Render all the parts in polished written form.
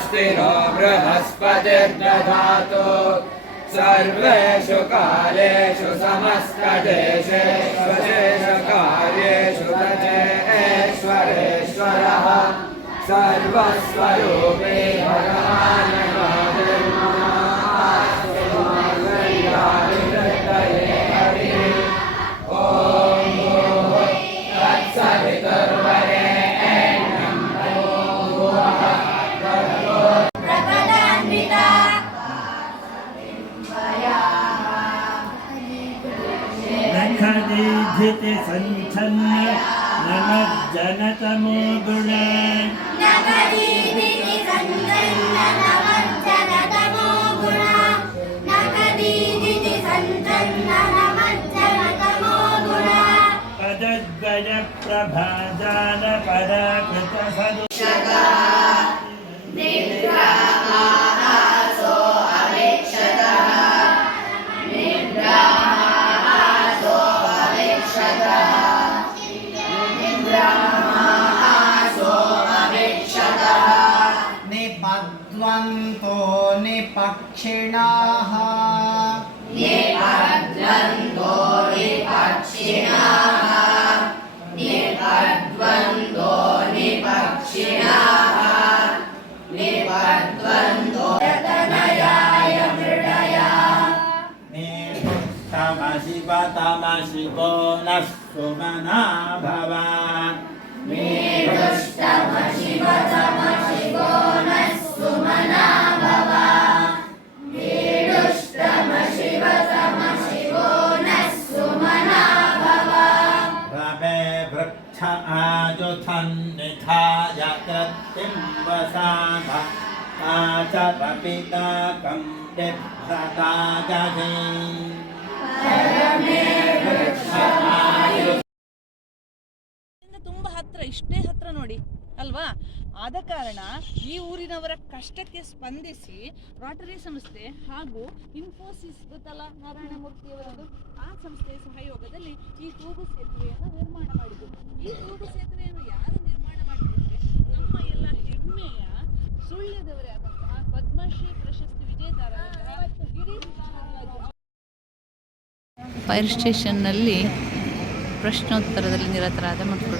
स्वस्ति नो बृहस्पतिर्दधातु सर्वेषु कालेषु समस्तदेशेषु कार्येषु तदेश्वरेश्वरः सर्वस्वरूपी भगवान् नखदीधिति सञ्छन्न नमज्जनतमो गुणे नखदीधिति सञ्छन्न नमज्जनतमो गुणे नखदीधिति सञ्छन्न नमज्जनतमो गुणे पदद्वय प्रभाजान पराकृत सदुषगा निद्राहासो अवेक्षतः निपद्वन्तो निपक्षिणाः निपद्वन्तो निपक्षिणाः निपद्वन्तो निपक्षिणाः निपद्वन्तो तनयाय मृडया तमशिवो नः सुमना भवान् मेरुष्टमशिवो नः सुमना भव मेरुष्टमशिवो नः सुमना भव रमे वृक्ष आयुधन् निधाय कृत्तिं वसाम आचरपिताकं बिभ्रतागहि ತುಂಬ ಹತ್ರ, ಇಷ್ಟೇ ಹತ್ರ ನೋಡಿ ಅಲ್ವಾ. ಆದ ಕಾರಣ ಈ ಊರಿನವರ ಕಷ್ಟಕ್ಕೆ ಸ್ಪಂದಿಸಿ ರೋಟರಿ ಸಂಸ್ಥೆ ಹಾಗೂ ಇನ್ಫೋಸಿಸ್ ಗೊತ್ತಲ್ಲ ನಾರಾಯಣ ಮೂರ್ತಿಯವರದು, ಆ ಸಂಸ್ಥೆಯ ಸಹಯೋಗದಲ್ಲಿ ಈ ತೂಗು ಸೇತುವೆಯನ್ನು ನಿರ್ಮಾಣ ಮಾಡಿದ್ರು. ಈ ತೂಗು ಸೇತುವೆಯನ್ನು ಯಾರು ನಿರ್ಮಾಣ ಮಾಡಿದ್ರೆ ನಮ್ಮ ಎಲ್ಲ ಹೆಮ್ಮೆಯ ಸುಳ್ಯದವರೇ ಆದಂತಹ ಪದ್ಮಶ್ರೀ ಪ್ರಶಸ್ತಿ ವಿಜೇತರಾದಂತಹ ಗಿರೀಶ್ ಕಾರ್ನಾಡ್. ಫೈರ್ ಸ್ಟೇಷನ್ನಲ್ಲಿ ಪ್ರಶ್ನೋತ್ತರದಲ್ಲಿ ನಿರತರಾದ ಮಕ್ಕಳು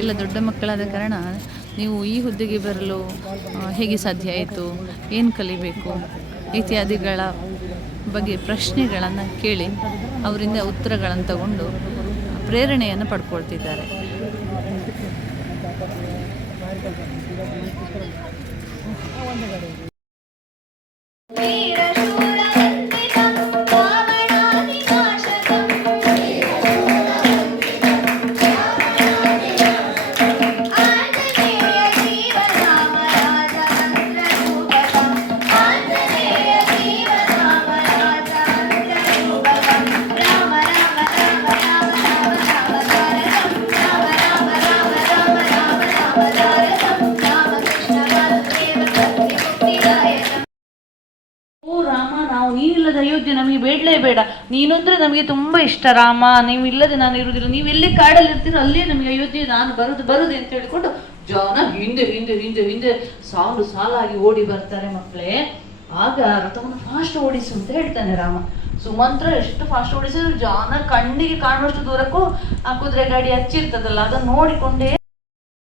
ಎಲ್ಲ ದೊಡ್ಡ ಮಕ್ಕಳಾದ ಕಾರಣ ನೀವು ಈ ಹುದ್ದೆಗೆ ಬರಲು ಹೇಗೆ ಸಾಧ್ಯ ಆಯಿತು, ಏನು ಕಲಿಬೇಕು ಇತ್ಯಾದಿಗಳ ಬಗ್ಗೆ ಪ್ರಶ್ನೆಗಳನ್ನು ಕೇಳಿ ಅವರಿಂದ ಉತ್ತರಗಳನ್ನು ತಗೊಂಡು ಪ್ರೇರಣೆಯನ್ನು ಪಡ್ಕೊಳ್ತಿದ್ದಾರೆ. ನೀನಿಲ್ಲದ ಅಯೋಧ್ಯೆ ನಮಗೆ ಬೇಡಲೇ ಬೇಡ, ನೀನಂದ್ರೆ ನಮಗೆ ತುಂಬಾ ಇಷ್ಟ ರಾಮ, ನೀವು ಇಲ್ಲದೆ ನಾನು ಇರುವುದಿಲ್ಲ, ನೀವೆಲ್ಲೇ ಕಾಡಲ್ಲಿ ಇರ್ತೀರೋ ಅಲ್ಲೇ ನಮಗೆ ಅಯೋಧ್ಯೆ, ನಾನು ಬರುದು ಅಂತ ಹೇಳಿಕೊಂಡು ಜನ ಹಿಂದೆ ಹಿಂದೆ ಹಿಂದೆ ಹಿಂದೆ ಸಾಲು ಸಾಲಾಗಿ ಓಡಿ ಬರ್ತಾರೆ ಮಕ್ಕಳೇ. ಆಗ ರಥವನ್ನು ಫಾಸ್ಟ್ ಓಡಿಸು ಅಂತ ಹೇಳ್ತಾನೆ ರಾಮ. ಸುಮಂತ್ರ ಎಷ್ಟು ಫಾಸ್ಟ್ ಓಡಿಸಿದ್ರು ಜನ ಕಣ್ಣಿಗೆ ಕಾಣುವಷ್ಟು ದೂರಕ್ಕೂ ಆ ಕುದುರೆ ಗಾಡಿ ಹಚ್ಚಿರ್ತದಲ್ಲ ಅದನ್ನು ನೋಡಿಕೊಂಡೇ